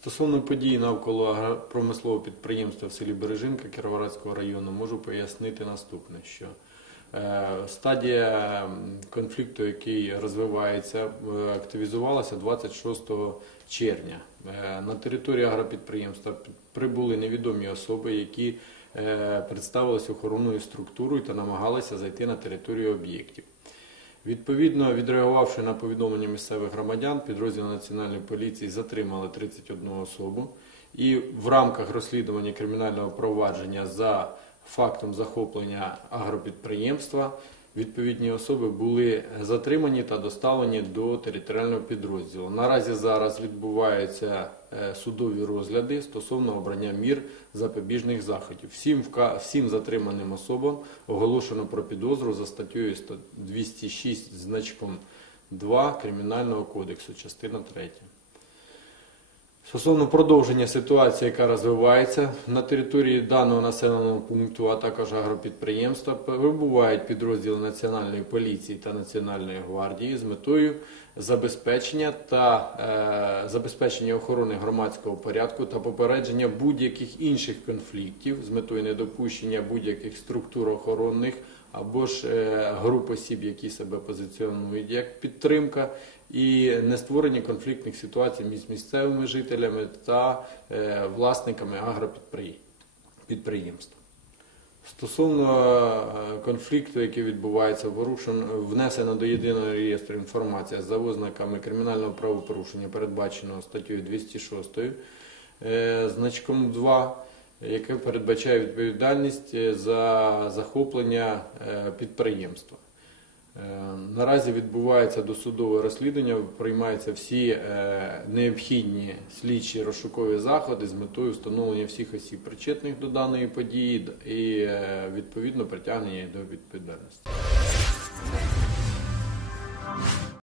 Стосовно подій навколо агропромислового підприємства в селі Бережинка Кіровоградського району можу пояснити наступне, що е, стадія конфлікту, який розвивається, е, активізувалася 26 червня. Е, На території агропідприємства прибули невідомі особи, які представилися охоронною структурою та намагалися зайти на територію об'єктів. Відповідно, відреагувавши на повідомлення місцевих громадян, підрозділ Національної поліції затримали 31 особу. І в рамках розслідування кримінального провадження за фактом захоплення агропідприємства відповідні особи були затримані та доставлені до територіального підрозділу. Наразі зараз відбуваються е, судові розгляди стосовно обрання мір запобіжних заходів. Всім, всім затриманим особам оголошено про підозру за статтею 206 значком 2 Кримінального кодексу, частина 3. Стосовно продовження ситуації, яка розвивається на території даного населеного пункту, а також агропідприємства, вибувають підрозділи Національної поліції та Національної гвардії з метою забезпечення та е, забезпечення охорони громадського порядку та попередження будь-яких інших конфліктів з метою недопущення будь-яких структур охоронних або ж е, груп осіб, які себе позиціонують як підтримка, і не створення конфліктних ситуацій між місцевими жителями та е, власниками агропідприємств. Стосовно е, конфлікту, який відбувається, внесено до єдиного реєстру інформація за ознаками кримінального правопорушення, передбаченого статтю 206 е, значком 2, яке передбачає відповідальність е, за захоплення підприємства. Е, Наразі відбувається досудове розслідування, приймаються всі е, необхідні слідчі розшукові заходи з метою встановлення всіх осіб причетних до даної події і е, відповідно притягнення до відповідальності.